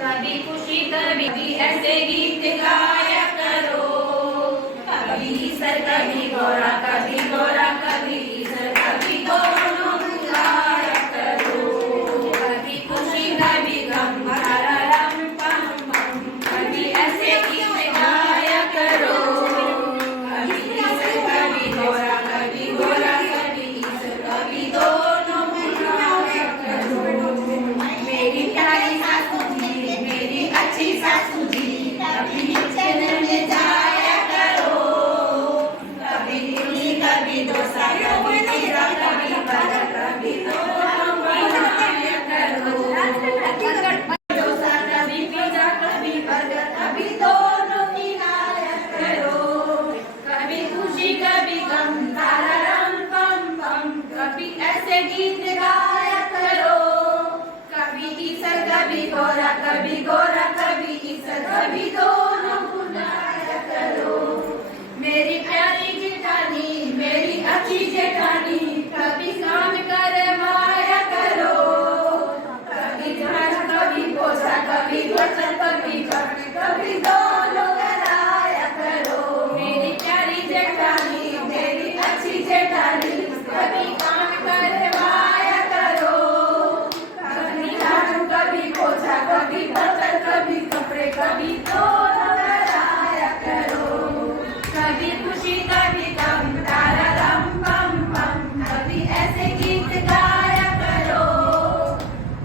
कभी खुशी कभी ऐसे गीत गाया करो, कभी ईसर कभी गौरा कभी ईसर कभी दोनों गाया करो। कभी खुशी कभी गम रम पम पम, कभी ऐसे गीत गाया करो, कभी ईसर कभी गौरा कभी ईसर कभी दोनों गाया करो। मेरी प्यारी सासू जी, मेरी अच्छी सासू जी, कभी चरण में जाया करो, कभी इडली कभी डोसा कभी खीरा कभी बर्गर कभी दोनों बनाया करो। डोसा कभी पिज़्ज़ा कभी बर्गर कभी दोनों खिलाया करो। कभी खुशी कभी गम तारारम पम पम, कभी ऐसे गीत गाया करो, कभी ईसर कभी गौरा कभी ईसर कभी दोनों बुलाया करो। मेरी प्यारी जेठानी, मेरी अच्छी जेठानी, कभी काम करवाया करो, कभी झाड़ू कभी पोछा कभी बर्तन कभी दोनों कराया करो। मेरी प्यारी जेठानी, मेरी अच्छी जेठानी, कभी काम करवाया करो, कभी झाड़ू कभी पोछा कभी बर्तन कभी कपड़े कभी दोनों कराया करो। कभी खुशी कभी गम तारारम पम पम, कभी ऐसे गीत गाया करो,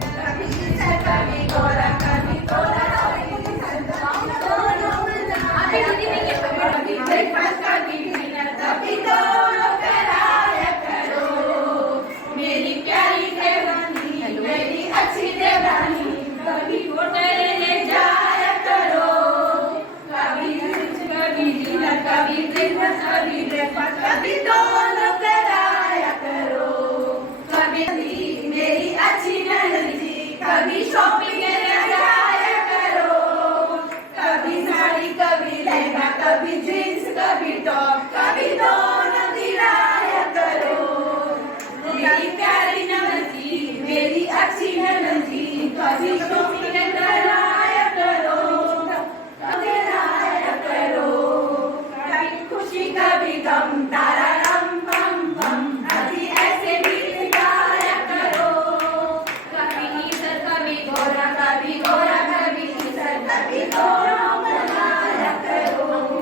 कभी ईसर कभी गौरा कभी कभी ब्रेकफास्ट कभी डिनर कभी दोनों कराया करो। मेरी प्यारी देवरानी, मेरी अच्छी देवरानी, कभी होटल ले जाया करो, कभी डिनर कभी ब्रेकफास्ट कभी